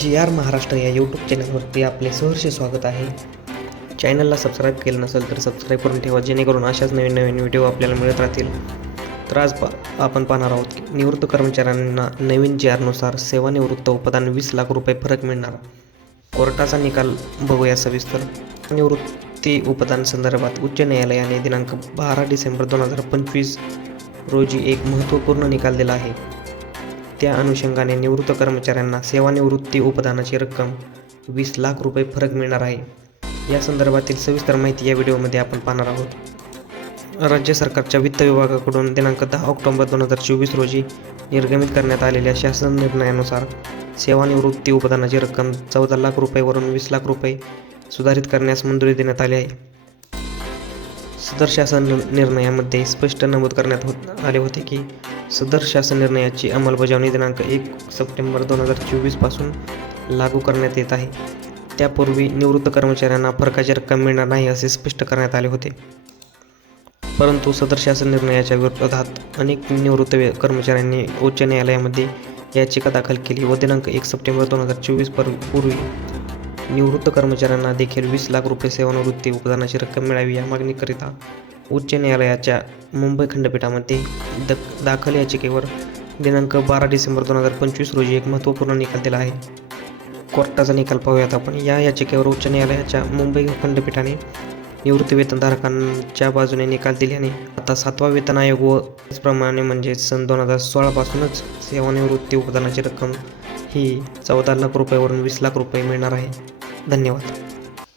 जी R Maharashtra या YouTube चॅनलवरती आपले सहर्ष स्वागत आहे. चॅनलला सबस्क्राईब केलं नसेल तर सबस्क्राईब करून ठेवा जेणेकरून अशाच नवीन नवीन व्हिडिओ आपल्याला मिळत राहतील. तर आज पा आपण पाहणार आहोत की निवृत्त कर्मचाऱ्यांना नवीन जी आरनुसार सेवानिवृत्त उपदान वीस लाख रुपये फरक मिळणार. कोर्टाचा निकाल बघूया सविस्तर. निवृत्ती उपदान संदर्भात उच्च न्यायालयाने दिनांक बारा डिसेंबर दोन हजार पंचवीस रोजी एक महत्त्वपूर्ण निकाल दिला आहे. त्या अनुषंगाने निवृत्त कर्मचाऱ्यांना सेवानिवृत्ती उपदानाची रक्कम वीस लाख रुपये फरक मिळणार आहे. या संदर्भातील सविस्तर माहिती या व्हिडिओमध्ये आपण पाहणार आहोत. राज्य सरकारच्या वित्त विभागाकडून दिनांक दहा ऑक्टोबर दोन हजार चोवीस रोजी निर्गमित करण्यात आलेल्या शासन निर्णयानुसार सेवानिवृत्ती उपदानाची रक्कम चौदा लाख रुपयेवरून वीस लाख रुपये सुधारित करण्यास मंजुरी देण्यात आली आहे. सदर शासन निर्णयामध्ये स्पष्ट नमूद करण्यात होत आले होते की सदर शासन निर्णयाची अंमलबजावणी दिनांक एक सप्टेंबर दोन हजार चोवीसपासून लागू करण्यात येत आहे. त्यापूर्वी निवृत्त कर्मचाऱ्यांना फरकाची रक्कम मिळणार नाही असे स्पष्ट करण्यात आले होते. परंतु सदर शासन निर्णयाच्या विरोधात अनेक निवृत्त कर्मचाऱ्यांनी उच्च न्यायालयामध्ये याचिका दाखल केली व दिनांक एक सप्टेंबर दोन हजार चोवीस पूर्वी निवृत्त कर्मचाऱ्यांना देखील वीस लाख रुपये सेवानिवृत्ती उपदानाची रक्कम मिळावी या मागणीकरिता उच्च न्यायालयाच्या मुंबई खंडपीठामध्ये द दाखल याचिकेवर दिनांक बारा डिसेंबर दोन हजार पंचवीस रोजी एक महत्त्वपूर्ण निकाल दिला आहे. कोर्टाचा निकाल पाहूयात आपण. या याचिकेवर उच्च न्यायालयाच्या मुंबई खंडपीठाने निवृत्ती वेतनधारकांच्या बाजूने निकाल दिल्याने आता सातवा वेतन आयोग व त्याचप्रमाणे म्हणजे सन दोन हजार सोळापासूनच सेवानिवृत्ती उपदानाची रक्कम ही चौदा लाख रुपयावरून वीस लाख रुपये मिळणार आहे. धन्यवाद.